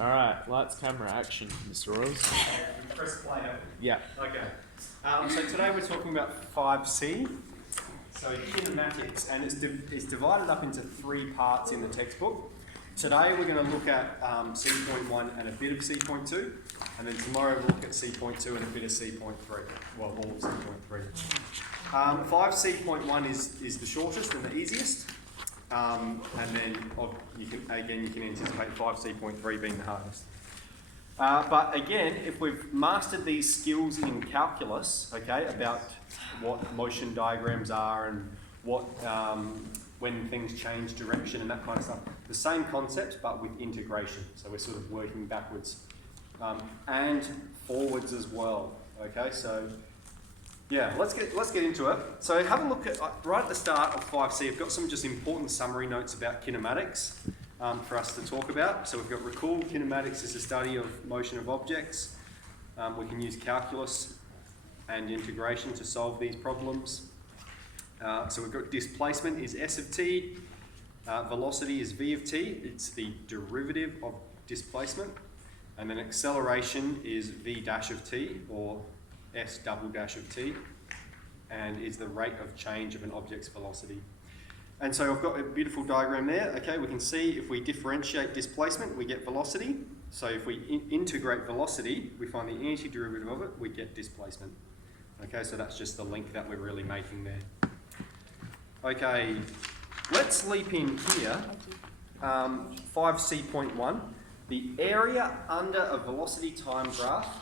All right, lights, camera, action, Mr. Rose. Press play. Yeah. Okay. So today we're talking about 5c. So kinematics, and it's divided up into 3 parts in the textbook. Today we're going to look at C.1 and a bit of C.2, and then tomorrow we'll look at C.2 and a bit of C.3. Well, all of C.3. 5c.1 is the shortest and the easiest. And then you can anticipate 5c.3 being the hardest. But again, if we've mastered these skills in calculus, okay, about what motion diagrams are and what when things change direction and that kind of stuff, the same concept but with integration. So we're sort of working backwards and forwards as well. Okay, so. Yeah, let's get into it. So have a look at, right at the start of 5c, I've got some just important summary notes about kinematics for us to talk about. So we've got recall, kinematics is the study of motion of objects. We can use calculus and integration to solve these problems. So we've got displacement is s of t, velocity is v of t, it's the derivative of displacement, and then acceleration is v dash of t, or s double dash of t, and is the rate of change of an object's velocity. And so I've got a beautiful diagram there. Okay, we can see if we differentiate displacement, we get velocity. So if we integrate velocity, we find the antiderivative of it, we get displacement. Okay, so that's just the link that we're really making there. Okay, let's leap in here. 5c.1, the area under a velocity time graph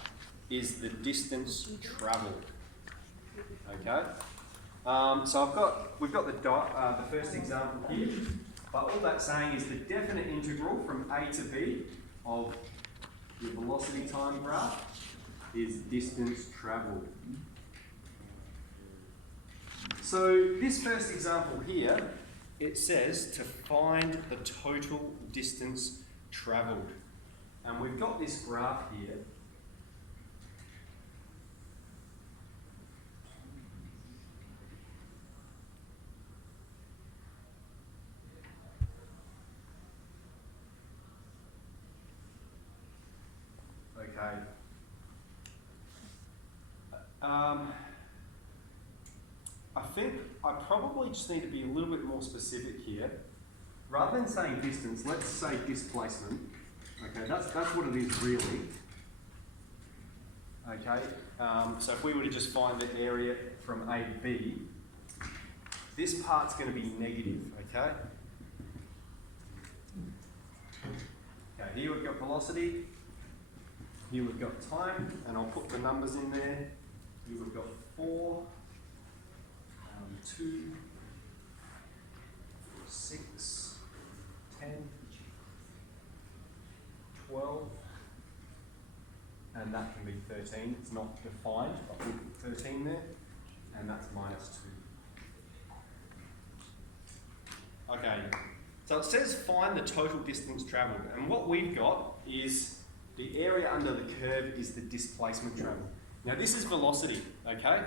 is the distance travelled. Okay, so we've got the first example here, but all that's saying is the definite integral from a to b of the velocity time graph is distance travelled. So this first example here, it says to find the total distance travelled, and we've got this graph here. Okay. I think I probably just need to be a little bit more specific here. Rather than saying distance, let's say displacement. Okay, that's what it is really. Okay, so if we were to just find the area from A to B, this part's going to be negative, okay? Okay, here we've got velocity. Here we've got time, and I'll put the numbers in there. Here we've got 4, 2, 6, 10, 12, and that can be 13. It's not defined, but we'll put 13 there, and that's minus 2. Okay, so it says find the total distance travelled, and what we've got is the area under the curve is the displacement travelled. Now this is velocity, okay?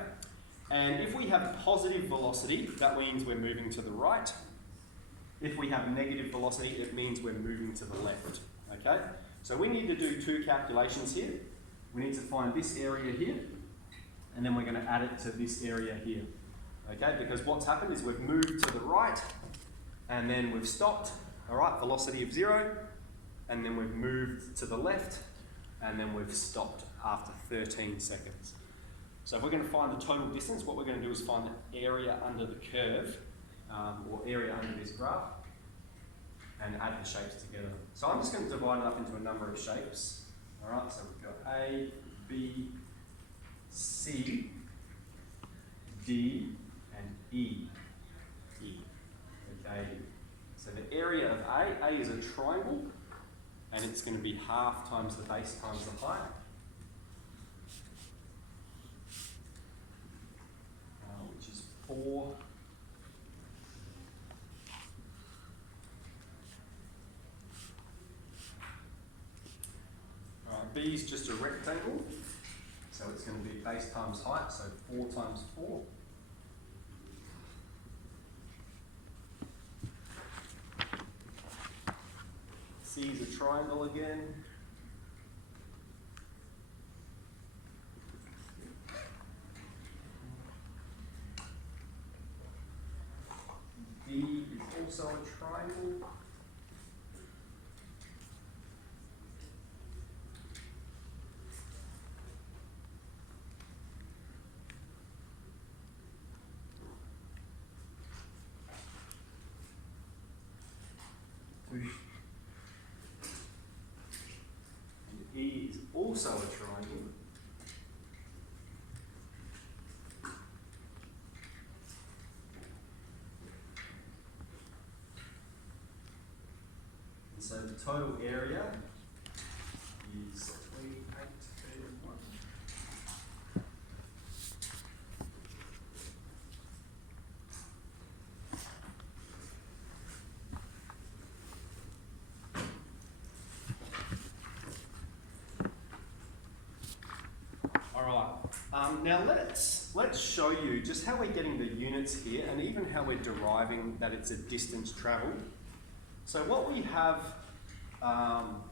And if we have positive velocity, that means we're moving to the right. If we have negative velocity, it means we're moving to the left, okay? So we need to do 2 calculations here. We need to find this area here, and then we're going to add it to this area here, okay? Because what's happened is we've moved to the right, and then we've stopped, all right, velocity of 0, and then we've moved to the left, and then we've stopped after 13 seconds. So if we're going to find the total distance, what we're going to do is find the area under the curve, or area under this graph, and add the shapes together. So I'm just going to divide it up into a number of shapes. All right, so we've got A, B, C, D, and E. Okay, so the area of A is a triangle, and it's going to be half times the base times the height. Which is 4. B is just a rectangle, so it's going to be base times height, so 4 times 4. C is a triangle again. D is also a triangle. And E is also a triangle. And so the total area is 2831. Now let's show you just how we're getting the units here and even how we're deriving that it's a distance travelled. So what we have on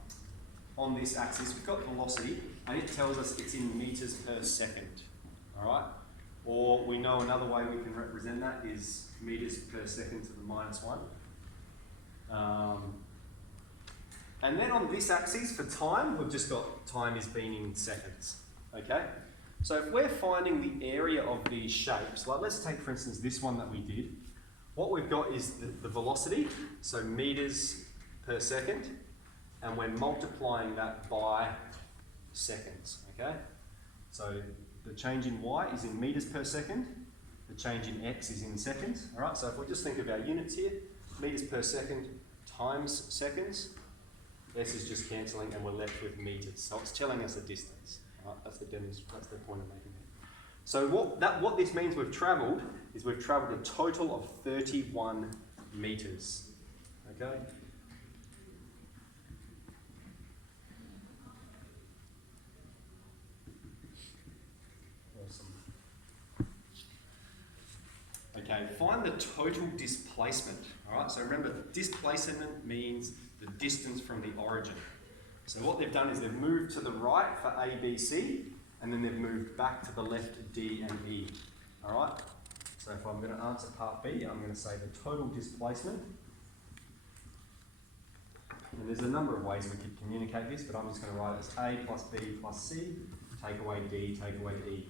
this axis, we've got velocity and it tells us it's in meters per second, all right? Or we know another way we can represent that is meters per second to the -1. And then on this axis for time, we've just got time is being in seconds, okay? So if we're finding the area of these shapes, like let's take for instance this one that we did, what we've got is the velocity, so meters per second, and we're multiplying that by seconds, okay? So the change in y is in meters per second, the change in x is in seconds, all right? So if we just think of our units here, meters per second times seconds, s is just cancelling and we're left with meters. So it's telling us a distance. Right, that's the point I'm making there. So what this means we've travelled is we've travelled a total of 31 metres. Okay? Awesome. Okay, find the total displacement. Alright, so remember displacement means the distance from the origin. So what they've done is they've moved to the right for A, B, C, and then they've moved back to the left D and E. All right? So if I'm going to answer part B, I'm going to say the total displacement. And there's a number of ways we could communicate this, but I'm just going to write it as A plus B plus C, take away D, take away E.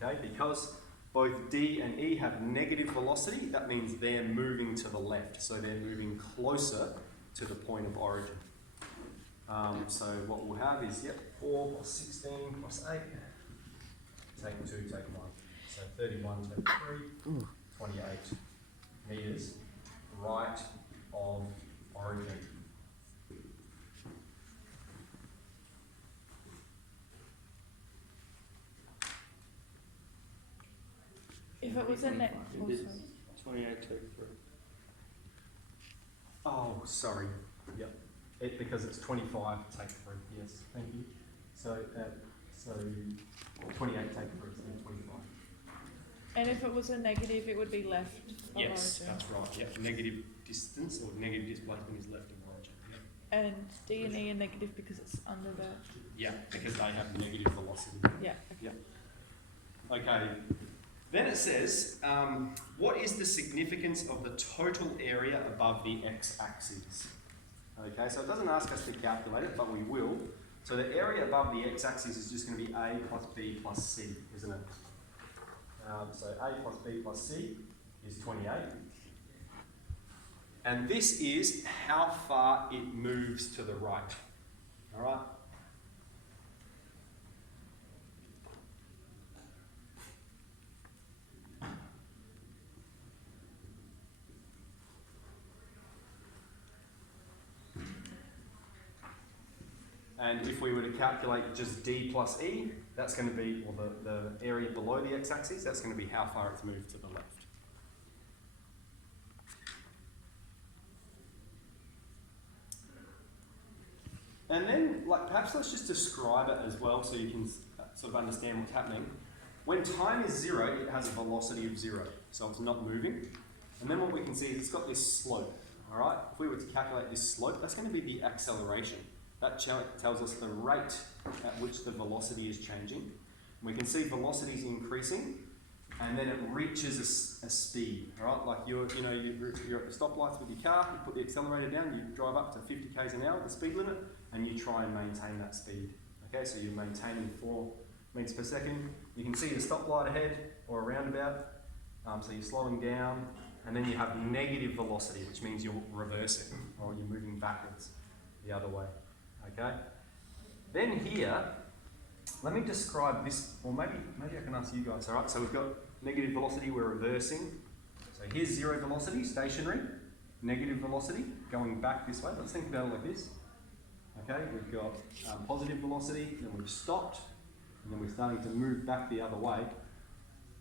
Okay? Because both D and E have negative velocity, that means they're moving to the left. So they're moving closer to the point of origin. So what we'll have is, 4 plus 16 plus 8, take 2, take 1. So 31, take 3, 28 metres right of origin. If it was a net... 28, take 3. Oh, sorry. Yep. Because it's 25, take 3. Yes, thank you. So 28, take 3, so 25. And if it was a negative, it would be left of Yes, origin. that's right. Yep. Negative distance or negative displacement is left of origin. Yep. And D and E are negative because it's under that. Yeah, because they have negative velocity. Yeah. Yep. Okay. Then it says, what is the significance of the total area above the x-axis? Okay, so it doesn't ask us to calculate it, but we will. So the area above the x-axis is just going to be A plus B plus C, isn't it? So A plus B plus C is 28. And this is how far it moves to the right. All right? And if we were to calculate just D plus E, that's going to be, or the area below the x-axis, that's going to be how far it's moved to the left. And then, perhaps let's just describe it as well so you can sort of understand what's happening. When time is 0, it has a velocity of 0, so it's not moving. And then what we can see is it's got this slope, all right, if we were to calculate this slope, that's going to be the acceleration. That tells us the rate at which the velocity is changing. We can see velocity is increasing, and then it reaches a speed, all right? Like you're at the stoplights with your car, you put the accelerator down, you drive up to 50 k's an hour, the speed limit, and you try and maintain that speed. Okay, so you're maintaining 4 meters per second. You can see the stoplight ahead or a roundabout, so you're slowing down, and then you have negative velocity, which means you're reversing or you're moving backwards the other way. Okay. Then here, let me describe this, or maybe I can ask you guys. All right. So we've got negative velocity, we're reversing. So here's zero velocity, stationary. Negative velocity, going back this way. Let's think about it like this. Okay, we've got positive velocity, then we've stopped, and then we're starting to move back the other way.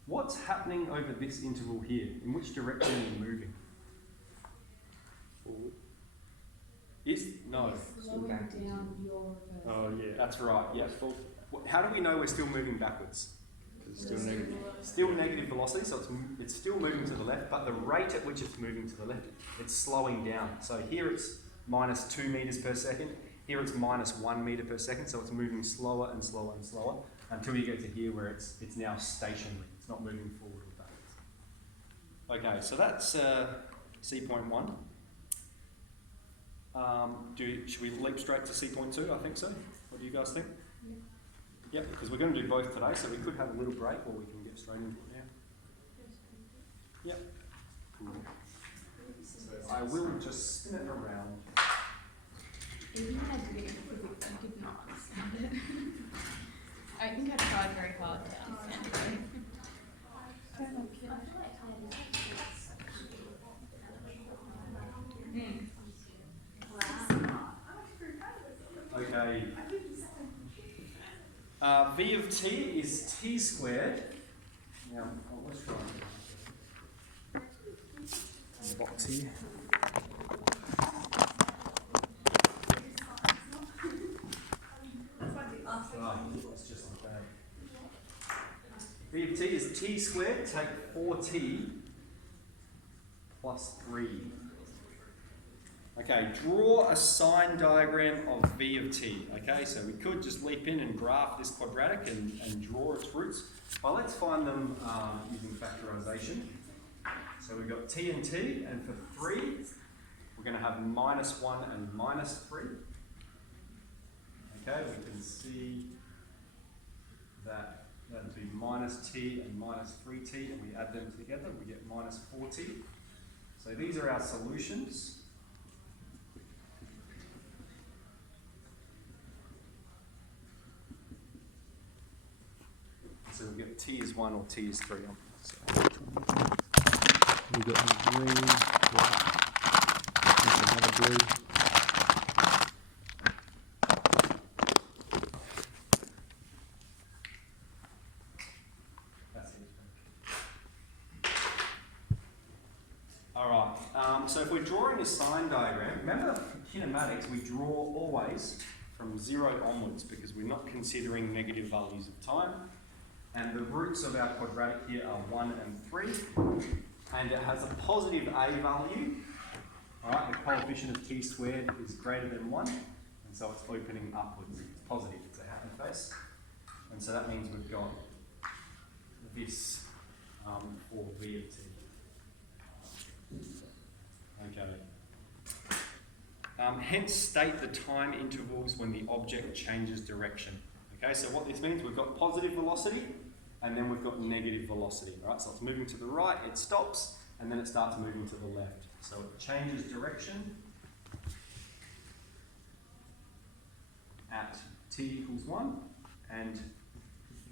What's happening over this interval here? In which direction are you moving? Forward. No. Slowing down your reverse. Oh yeah. That's right, yeah. How do we know we're still moving backwards? It's still negative. Still negative velocity, so it's still moving to the left, but the rate at which it's moving to the left, it's slowing down. So here it's minus 2 meters per second, here it's minus 1 meter per second, so it's moving slower and slower and slower until you get to here where it's now stationary. It's not moving forward or backwards. Okay, so that's C.1. Should we leap straight to C.2? I think so. What do you guys think? Yeah. Yep, because we're going to do both today, so we could have a little break or we can get straight into it now. Yep. Cool. So I will just spin it around. Even when I did it in physics, I did not understand it. I think I tried very hard to understand it. Okay. V of t is t squared. Now, let's try the box here. It's just like that. V of t is t squared. Take 4t plus 3. Okay, draw a sine diagram of v of t. Okay, so we could just leap in and graph this quadratic and draw its roots. But let's find them using factorization. So we've got t and t, and for 3, we're going to have minus 1 and minus 3. Okay, we can see that would be minus t and minus 3t, and we add them together, we get minus 4t. So these are our solutions. So we get t is 1 or t is 3 on. So we got green, black, another blue. That's it. All right. So if we're drawing a sine diagram, remember for kinematics we draw always from 0 onwards because we're not considering negative values of time. And the roots of our quadratic here are 1 and 3. And it has a positive a value. All right, the coefficient of t squared is greater than 1. And so it's opening upwards. It's positive, it's a happy face. And so that means we've got this for v of t. Okay. Hence state the time intervals when the object changes direction. Okay, so what this means, we've got positive velocity, and then we've got negative velocity, right? So it's moving to the right, it stops, and then it starts moving to the left. So it changes direction at t equals 1 and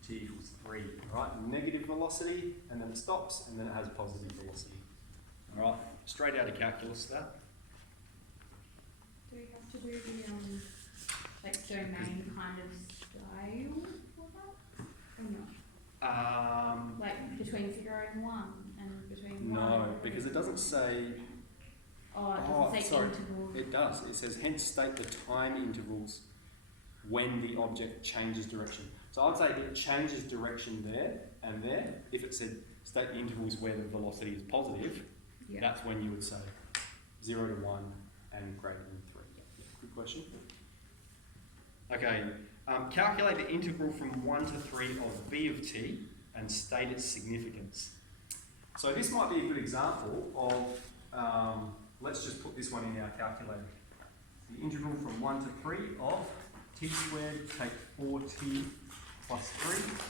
t equals 3, all right? Negative velocity, and then it stops, and then it has positive velocity. All right, straight out of calculus that. Do we have to do the like domain kind of style for that? Or not? Like between 0 and 1 and between 1 No, and 3? because it doesn't say. Oh, it doesn't say sorry. interval. It does. It says hence state the time intervals when the object changes direction. So I'd say it changes direction there and there. If it said state the intervals where the velocity is positive, Yeah. that's when you would say 0 to 1, and greater than 3. Yeah, good question. Okay, calculate the integral from 1 to 3 of v of t and state its significance. So this might be a good example of, let's just put this one in our calculator. The integral from 1 to 3 of t squared, take 4t plus 3.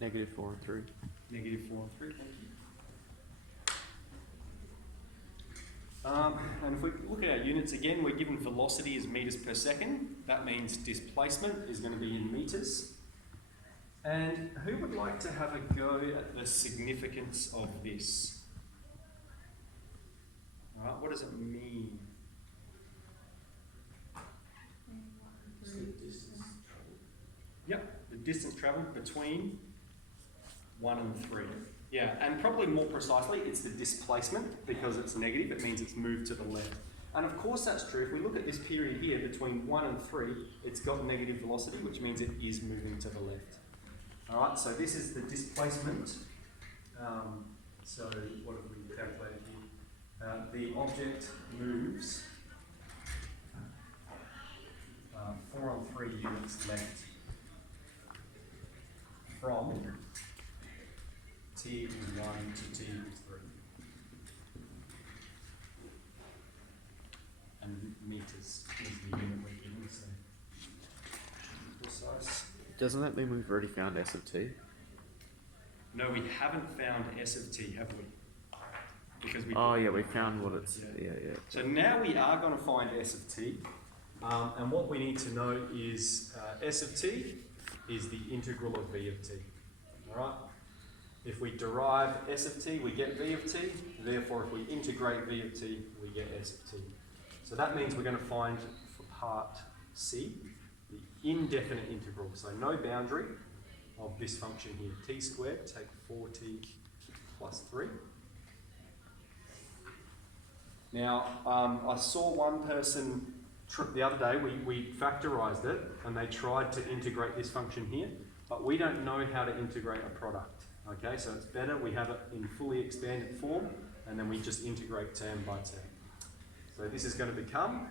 Negative 4 and 3. Negative 4 and 3, thank you. And if we look at our units again, we're given velocity as meters per second. That means displacement is going to be in meters. And who would like to have a go at the significance of this? All right, what does it mean? Yep, the distance travelled between 1 and 3. Yeah, and probably more precisely, it's the displacement. Because it's negative, it means it's moved to the left. And of course that's true. If we look at this period here, between 1 and 3, it's got negative velocity, which means it is moving to the left. All right, so this is the displacement. So what have we calculated here? The object moves 4 on 3 units left from t equals 1 to t equals 3. And meters is the unit we're given, so precise. Doesn't that mean we've already found S of t? No, we haven't found S of t, have we? Because we Oh yeah, we found what it's. Yeah. Yeah. So now we are going to find S of t, and what we need to know is S of t is the integral of v of t. All right. If we derive S of t, we get v of t. Therefore, if we integrate v of t, we get S of t. So that means we're going to find for part C the indefinite integral. So no boundary of this function here. T squared, take 4t plus 3. Now, I saw one person the other day, we factorised it, and they tried to integrate this function here, but we don't know how to integrate a product. Okay, so it's better we have it in fully expanded form, and then we just integrate term by term. So this is going to become,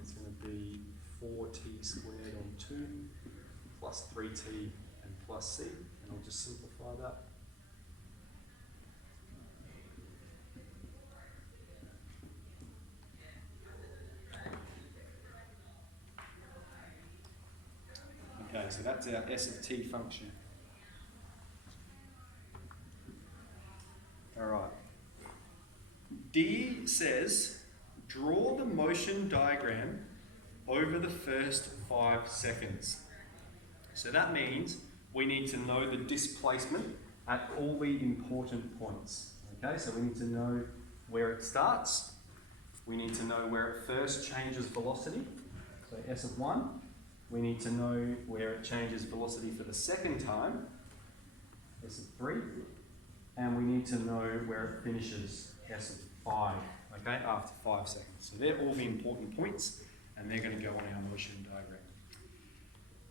it's going to be 4t squared on 2 plus 3t and plus c, and I'll just simplify that. Okay, so that's our S of t function. All right. D says, draw the motion diagram over the first 5 seconds. So that means we need to know the displacement at all the important points. Okay, so we need to know where it starts. We need to know where it first changes velocity. So S of 1. We need to know where it changes velocity for the second time, S of 3, and we need to know where it finishes, S of 5, okay, after 5 seconds. So they're all the important points, and they're going to go on our motion diagram.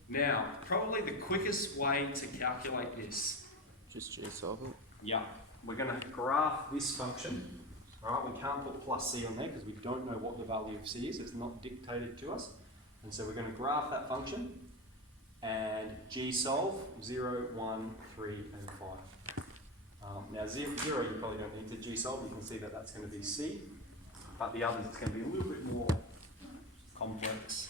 Now, probably the quickest way to calculate this. Just solve it. Yeah, we're going to graph this function. All right, we can't put plus c on there because we don't know what the value of c is. It's not dictated to us. And so we're going to graph that function and g-solve 0, 1, 3, and 5. Now 0 you probably don't need to g-solve. You can see that that's going to be c, but the others it's going to be a little bit more complex.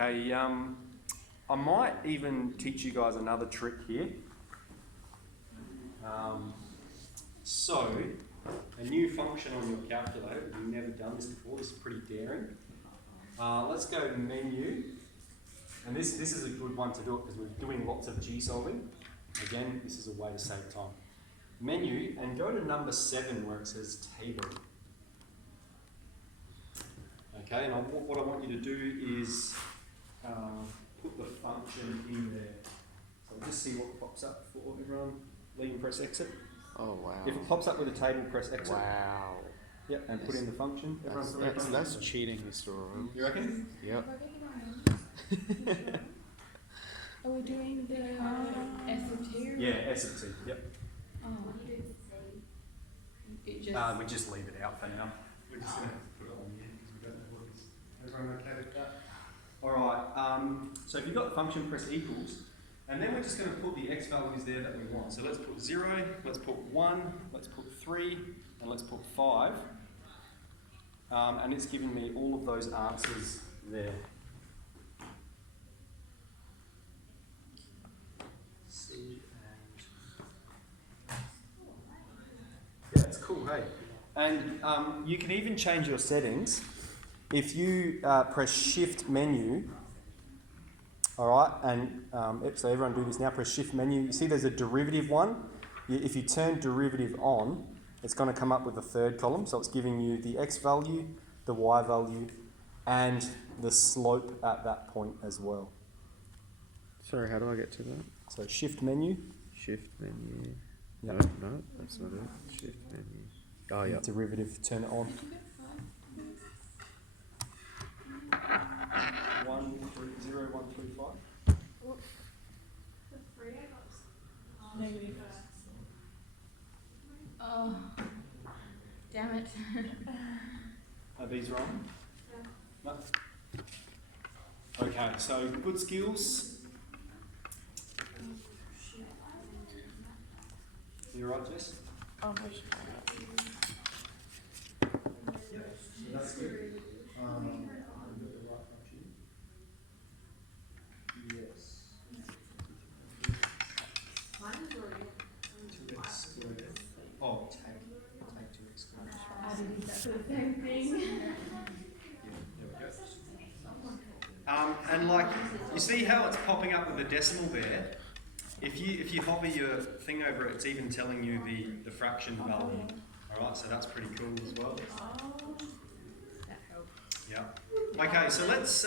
Okay, I might even teach you guys another trick here. So, a new function on your calculator, you've never done this before, this is pretty daring. Let's go menu, and this is a good one to do it because we're doing lots of G solving. Again, this is a way to save time. Menu, and go to number 7 where it says table. Okay, and what I want you to do is put the function in there. So I'll just see what pops up for everyone. Leave and press exit. Oh wow. If it pops up with a table, press exit. Wow. Yep, and put in the function. That's cheating, Mr. Oral. You reckon? Yep. Are we doing the S of T? Yeah, S of T. Yep. Oh, it just. We just leave it out for now. We're just going to put it on here because we don't know what it is. Everyone okay with that? Alright, so if you've got the function, press equals, and then we're just going to put the x values there that we want. So let's put 0, let's put 1, let's put 3, and let's put 5. And it's given me all of those answers there. C and... Yeah, it's cool, hey? And you can even change your settings. If you press Shift Menu, all right, and so everyone do this now, press Shift Menu. You see there's a derivative one. If you turn derivative on, it's going to come up with a third column. So it's giving you the x value, the y value, and the slope at that point as well. Sorry, how do I get to that? So Shift Menu. Shift menu. Yep. No, that's not it. Shift menu. Oh yeah. Derivative, turn it on. 1, 3, 0, 1, 3, 5. Negative. Oh, damn it. Are these wrong? No. Okay, so good skills. You right, Jess? That's good. Yes. Oh, take to exclude. I did exactly the same thing. And like, you see how it's popping up with the decimal there? If you hover your thing over it, it's even telling you the fraction value. Alright, so that's pretty cool as well. That helped. Yeah. Okay, so let's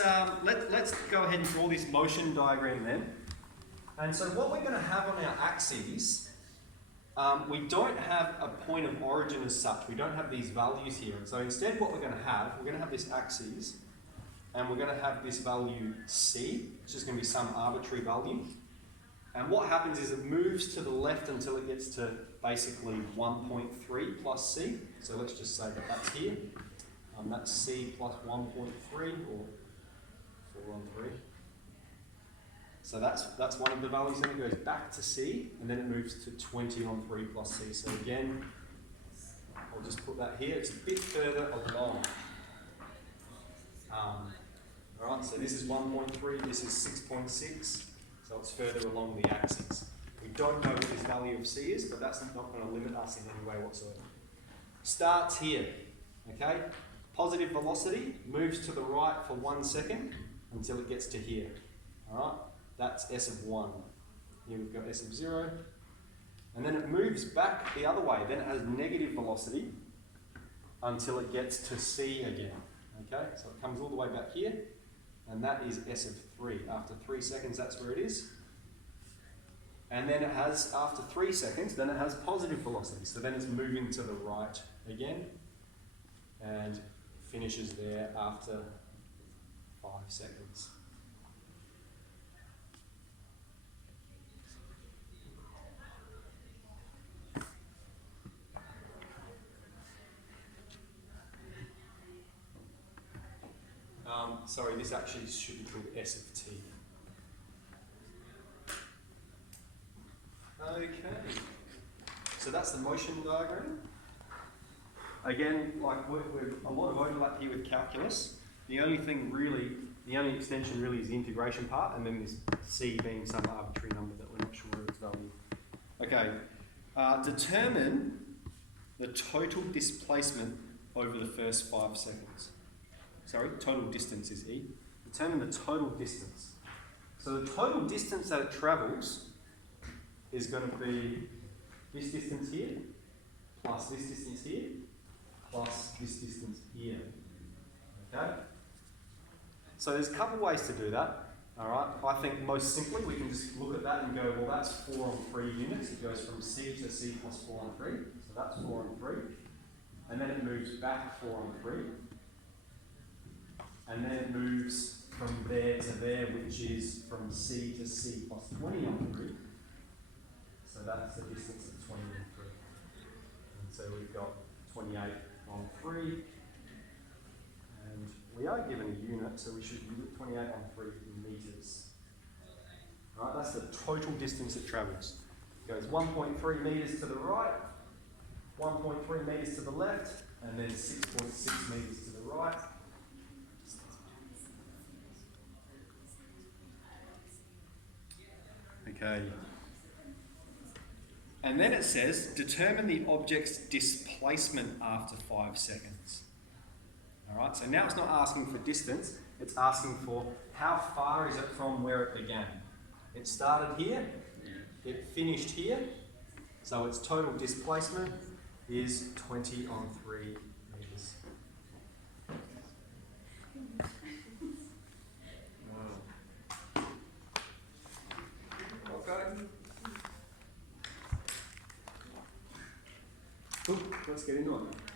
go ahead and draw this motion diagram then. And so what we're going to have on our axes, we don't have a point of origin as such. We don't have these values here. And so instead what we're going to have this axis, and we're going to have this value c, which is going to be some arbitrary value. And what happens is it moves to the left until it gets to basically 1.3 plus c. So let's just say that that's here. That's c plus 1.3 or 413. So that's one of the values, then it goes back to c, and then it moves to 20 on 3 plus c. So again, I'll just put that here. It's a bit further along. Alright, so this is 1.3, this is 6.6, so it's further along the axis. We don't know what this value of c is, but that's not going to limit us in any way whatsoever. Starts here, okay? Positive velocity moves to the right for 1 second until it gets to here. Alright, that's s of 1. Here we've got s of 0. And then it moves back the other way. Then it has negative velocity until it gets to c again. Okay, so it comes all the way back here, and that is s of 3. After 3 seconds, that's where it is. And then it has, after 3 seconds, then it has positive velocity. So then it's moving to the right again, and finishes there after 5 seconds. Sorry, this actually should be called S of T. Okay, so that's the motion diagram. Again, like we're a lot of overlap here with calculus. The only thing really the only extension really is the integration part, and then this c being some arbitrary number that we're not sure of its value. Okay, determine the total displacement over the first 5 seconds. Sorry, total distance is E. Determine the total distance. So the total distance that it travels is going to be this distance here, plus this distance here, plus this distance here. Okay? So there's a couple ways to do that. Alright, I think most simply we can just look at that and go, well, that's 4 on 3 units. It goes from C to C plus 4 on 3. So that's 4 on 3. And then it moves back 4 on 3. And then it moves from there to there, which is from C to C plus 20 on 3. So that's the distance of 20 on 3. And so we've got 28 on 3. And we are given a unit, so we should use 28 on 3 in meters. Right, that's the total distance it travels. It goes 1.3 meters to the right, 1.3 meters to the left, and then 6.6 meters to the right. Okay. And then it says, determine the object's displacement after 5 seconds. Alright, so now it's not asking for distance, it's asking for how far is it from where it began. It started here, it finished here, so its total displacement is 20 on 3 meters. Okay. Cool, let's get into it.